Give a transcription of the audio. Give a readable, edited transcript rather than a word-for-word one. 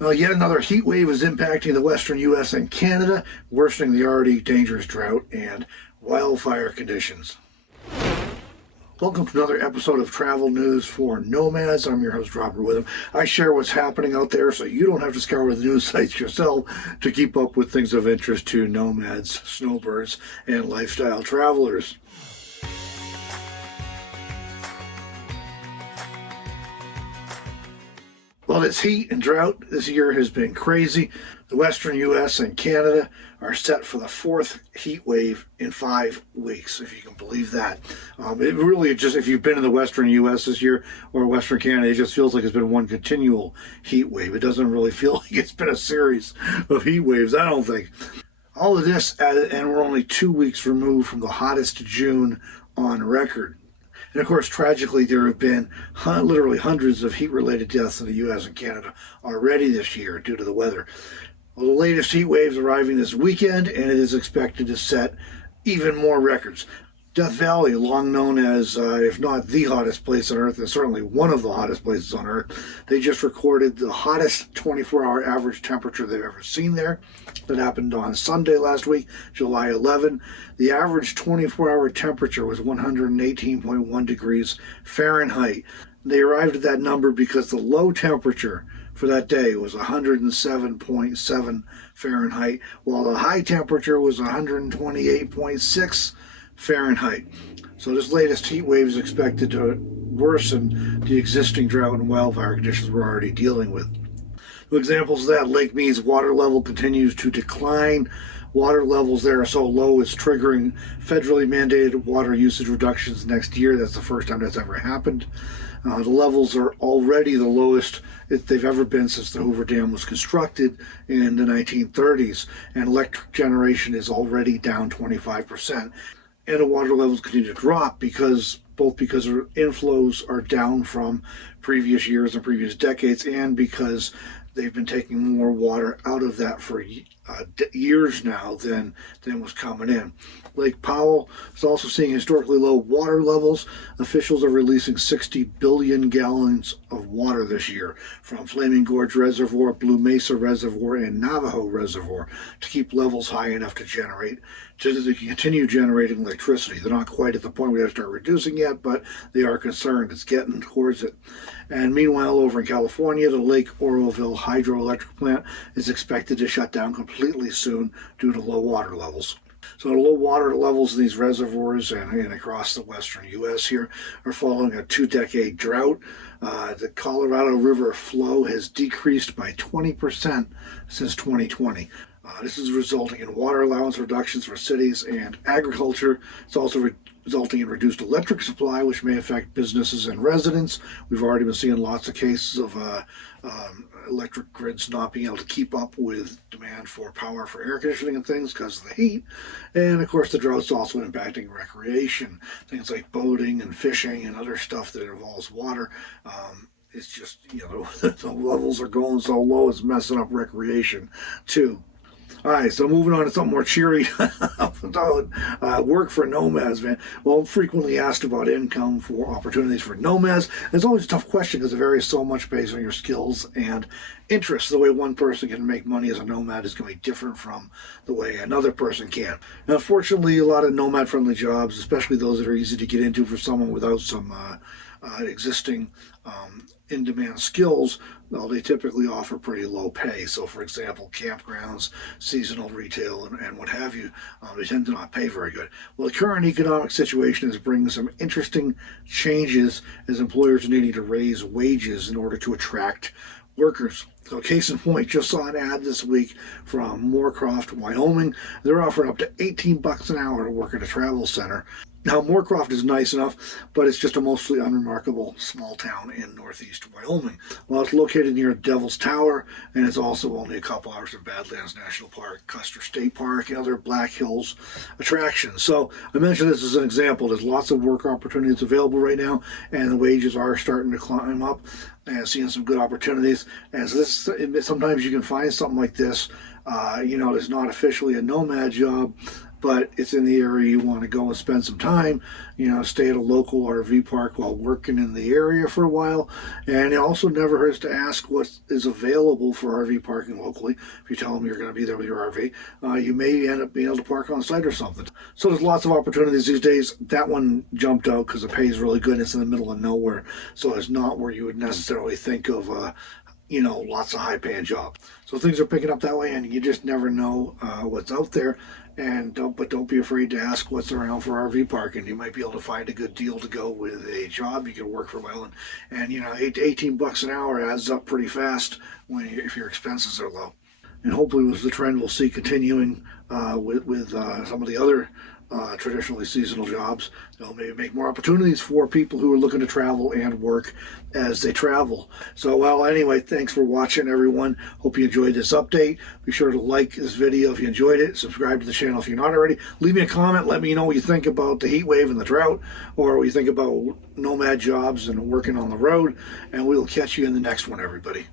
Yet another heat wave is impacting the western U.S. and Canada, worsening the already dangerous drought and wildfire conditions. Welcome to another episode of Travel News for Nomads. I'm your host, Robert Witham. I share what's happening out there so you don't have to scour the news sites yourself to keep up with things of interest to nomads, snowbirds, and lifestyle travelers. Well, this heat and drought this year has been crazy. The western U.S. and Canada are set for the fourth heat wave in 5 weeks, if you can believe that. It really just, if you've been in the western U.S. this year or western Canada, it just feels like it's been one continual heat wave. It doesn't really feel like it's been a series of heat waves, I don't think. All of this, and we're only 2 weeks removed from the hottest June on record. And of course, tragically, there have been literally hundreds of heat-related deaths in the U.S. and Canada already this year due to the weather. Well, the latest heat wave is arriving this weekend, and it is expected to set even more records. Death Valley, long known as, if not the hottest place on Earth, and certainly one of the hottest places on Earth, they just recorded the hottest 24-hour average temperature they've ever seen there. That happened on Sunday last week, July 11. The average 24-hour temperature was 118.1 degrees Fahrenheit. They arrived at that number because the low temperature for that day was 107.7 Fahrenheit, while the high temperature was 128.6 Fahrenheit. So this latest heat wave is expected to worsen the existing drought and wildfire conditions we're already dealing with. Examples of that: Lake Mead's water level continues to decline. Water levels there are so low it's triggering federally mandated water usage reductions next year. That's the first time that's ever happened. The levels are already the lowest they've ever been since the Hoover Dam was constructed in the 1930s, and electric generation is already down 25%. And the water levels continue to drop because our inflows are down from previous years and previous decades, and because they've been taking more water out of that for years now than was coming in. Lake Powell is also seeing historically low water levels. Officials are releasing 60 billion gallons of water this year from Flaming Gorge Reservoir, Blue Mesa Reservoir, and Navajo Reservoir to keep levels high enough to continue generating electricity. They're not quite at the point we have to start reducing yet, but they are concerned. It's getting towards it. And meanwhile, over in California, the Lake Oroville hydroelectric plant is expected to shut down completely soon due to low water levels. So the low water levels in these reservoirs and across the western U.S. here are following a 2-decade drought. The Colorado River flow has decreased by 20% since 2020. This is resulting in water allowance reductions for cities and agriculture. It's also resulting in reduced electric supply, which may affect businesses and residents. We've already been seeing lots of cases of electric grids not being able to keep up with demand for power for air conditioning and things because of the heat. And of course, the drought's also impacting recreation, things like boating and fishing and other stuff that involves water. It's just, the levels are going so low, it's messing up recreation too. All right, so moving on to something more cheery. Work for nomads, man. Well, I'm frequently asked about income for opportunities for nomads. It's always a tough question because it varies so much based on your skills and interests. The way one person can make money as a nomad is going to be different from the way another person can. Now, unfortunately, a lot of nomad-friendly jobs, especially those that are easy to get into for someone without some existing in-demand skills, well, they typically offer pretty low pay. So, for example, campgrounds, seasonal retail, and what have you, they tend to not pay very good. Well, the current economic situation is bringing some interesting changes as employers are needing to raise wages in order to attract workers. So case in point, just saw an ad this week from Moorcroft, Wyoming. They're offering up to $18 an hour to work at a travel center. Now, Moorcroft is nice enough, but it's just a mostly unremarkable small town in northeast Wyoming. Well, it's located near Devil's Tower, and it's also only a couple hours from Badlands National Park, Custer State Park, and other Black Hills attractions. So I mentioned this as an example. There's lots of work opportunities available right now, and the wages are starting to climb up, and seeing some good opportunities. As sometimes you can find something like this. It's not officially a nomad job, but it's in the area you want to go and spend some time, stay at a local RV park while working in the area for a while. And it also never hurts to ask what is available for RV parking locally. If you tell them you're going to be there with your RV, you may end up being able to park on site or something. So there's lots of opportunities these days. That one jumped out because the pay is really good. It's in the middle of nowhere, so it's not where you would necessarily think of lots of high-paying jobs. So things are picking up that way, and you just never know what's out there. And don't be afraid to ask what's around for RV parking. You might be able to find a good deal to go with a job you can work for a while, and $18 an hour adds up pretty fast if your expenses are low. And hopefully, with the trend we'll see continuing with some of the other traditionally seasonal jobs, they'll maybe make more opportunities for people who are looking to travel and work as they travel. So, anyway, thanks for watching, everyone. Hope you enjoyed this update. Be sure to like this video if you enjoyed it. Subscribe to the channel if you're not already. Leave me a comment. Let me know what you think about the heat wave and the drought, or what you think about nomad jobs and working on the road. And we'll catch you in the next one, everybody.